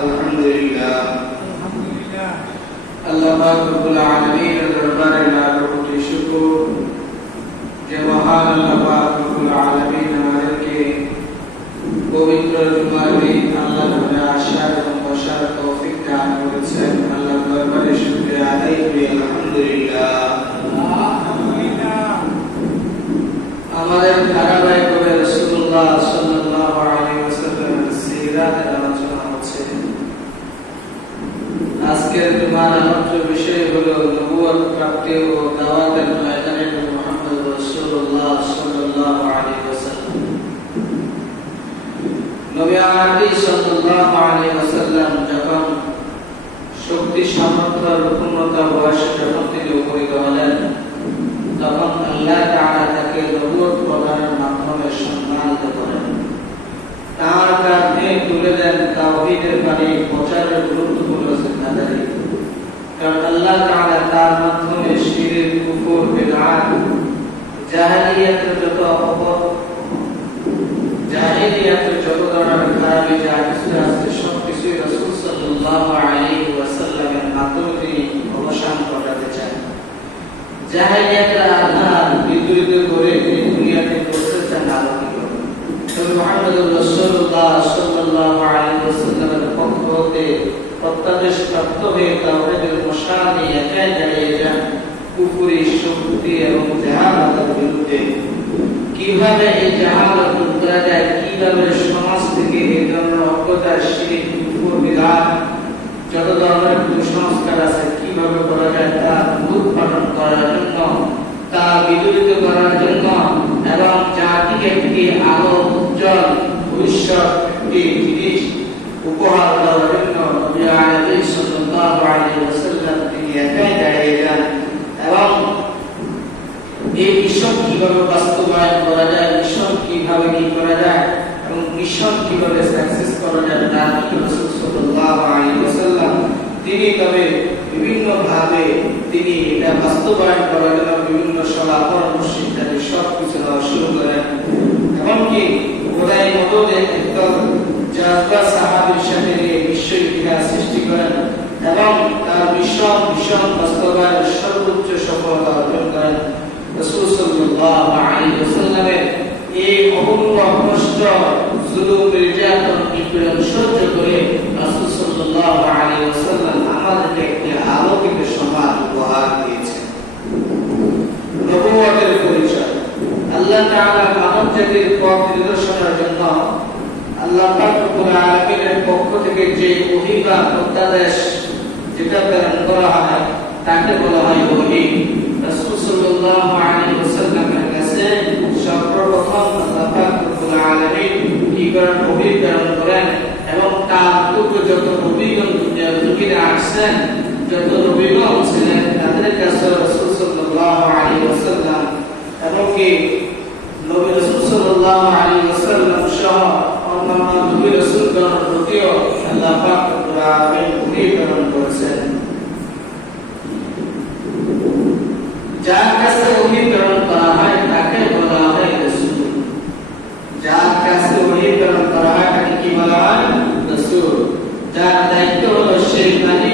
আলহামদুলিল্লাহ আল্লাহ পাক রব্বুল আলামিনের দরবারে লাখ কোটি শুকর যে মহান আল্লাহ পাক রব্বুল আলামিন আমাদেরকে পবিত্র জুমার দিন আল্লাহর ঘরে আসার এবং বসার তৌফিক দান করেছেন। আল্লাহর দরবারে শুকরিয়া আদায় করি আলহামদুলিল্লাহ। আমাদের ধারাবাহিকভাবে রাসূলুল্লাহ সাল্লাল্লাহু আলাইহি ওয়াসাল্লামের সিরাতের আলোচনা হচ্ছে। আজকের জুমার আলোচ্য বিষয় হলো নবুয়ত প্রাপ্তি ও দাওয়াতের ময়দানে মুহাম্মদ রাসূলুল্লাহ সাল্লাল্লাহু আলাইহি ওয়াসাল্লাম। নবী আরবি সাল্লাল্লাহু আলাইহি ওয়াসাল্লাম যখন শক্তি সামর্থ্য রূপমতা বয়সে যখন তিনি উপনীত হলেন, তখন আল্লাহ তাআলা তাকে নবুয়ত প্রদানের মাধ্যমে সম্মানিত করেন। তার কাঁধে তুলে দেন তাওহীদের বাণী প্রচারের গুরুত্বপূর্ণ জিম্মাদারি। কারণ আল্লাহ তাআলা তার মাধ্যমে শিরক, কুফর, বিদআত, জাহেলিয়াতের যত ধরনের খারাপি যা কিছু আছে সবকিছুই রাসূল সাল্লাল্লাহু আলাইহি ওয়াসাল্লামের মাধ্যমে তিনি অবসান ঘটাতে চান। জাহেলিয়াতের আধার বিদ্রোহিত করে তিনি দুনিয়াতে করতে চান আলোকিত। তবে মুহাম্মদুর রাসূলুল্লাহ সাল্লাল্লাহু আলাইহি ওয়াসাল্লামের পক্ষ হতে প্রত্যাদেশ প্রাপ্ত হয়ে তাওহীদের মশালে একাই দাঁড়িয়ে যান কুফরি, শক্তি এবং জাহালাতের বিরুদ্ধে। কিভাবে এই জাহালত দূর করা যায়, কিভাবে সমাজ থেকে এই ধরনের অজ্ঞতা, শিরক, কুফর, বিদআত যত ধরনের কুসংস্কার আছে কিভাবে করা যায় তা উৎপাদন করার জন্য, তা বিদূরিত করার জন্য এবং জাতিকে একটি আলো উজ্জ্বল ভবিষ্যৎ একটি জিনিস উপহার দেওয়ার জন্য নবী আলাইহি সাল্লাল্লাহু আলাইহি ওয়াসাল্লাম তিনি একাই দাঁড়িয়ে যান এবং এই মিশন কিভাবে বাস্তবায়ন করা যায়, মিশন কিভাবে কি করা যায় এবং মিশন কিভাবে সাকসেস করা যায় তা রাসূল সাল্লাল্লাহু আলাইহি ওয়াসাল্লাম তিনি তবে বিভিন্ন ভাবে তিনি এটা বাস্তবায়ন করার জন্য বিভিন্ন সভা পরামর্শ ইত্যাদি সবকিছু দেওয়া শুরু করেন। এমনকি ওরাই মদদে একদল জাজবা সাহাবীর সাথে বিশ্ব ইতিহাস সৃষ্টি করেন এবং তার মিশন বাস্তবায়নের সর্বোচ্চ সফলতা অর্জন করেন। রাসূল সাল্লাল্লাহু আলাইহি ওয়াসাল্লামের এই অপূর্ব কষ্ট, জুলুম, নির্যাতন, নিপীড়ন সহ্য করে রাসূল সাল্লাল্লাহু আলাইহি ওয়াসাল্লাম আমাদেরকে একটি আলোকিত সমাজ উপহার দিয়েছেন। নবুয়তের পরিচয় আল্লাহ তাআলা মানব জাতির পথ নির্দেশনার জন্য আল্লাহ পাক রব্বুল আলামিনের পক্ষ থেকে যে ওহী বা প্রত্যাদেশ যেটা প্রেরণ করা হয় তাকে বলা হয় ওহী। রাসূল সাল্লাল্লাহু আলাইহি ওয়াসাল্লামের কাছে সর্বপ্রথম আল্লাহ পাক রব্বুল আলামিন কি করেন, ওহী প্রেরণ করেন এবং তার পূর্বে যত নবীগণ দুনিয়ার জমিনে আসছেন, যত নবীগণ ছিলেন তাদের কাছে রাসূল সাল্লাল্লাহু আলাইহি ওয়াসাল্লাম এবং কি নবী রাসূল সাল্লাল্লাহু আলাইহি ওয়াসাল্লাম সহ অন্যান্য নবী রাসূলগণের প্রতিও আল্লাহ পাক রব্বুল আলামিন ওহী প্রেরণ করেছেন। যার কাছে ওহী প্রেরণ করা হয় তাকে বলা হয় রাসূল। যার কাছে ওহী প্রেরণ করা হয় তাকে কি বলা হয়? রাসূল। যার দায়িত্ব হলো সেই বাণী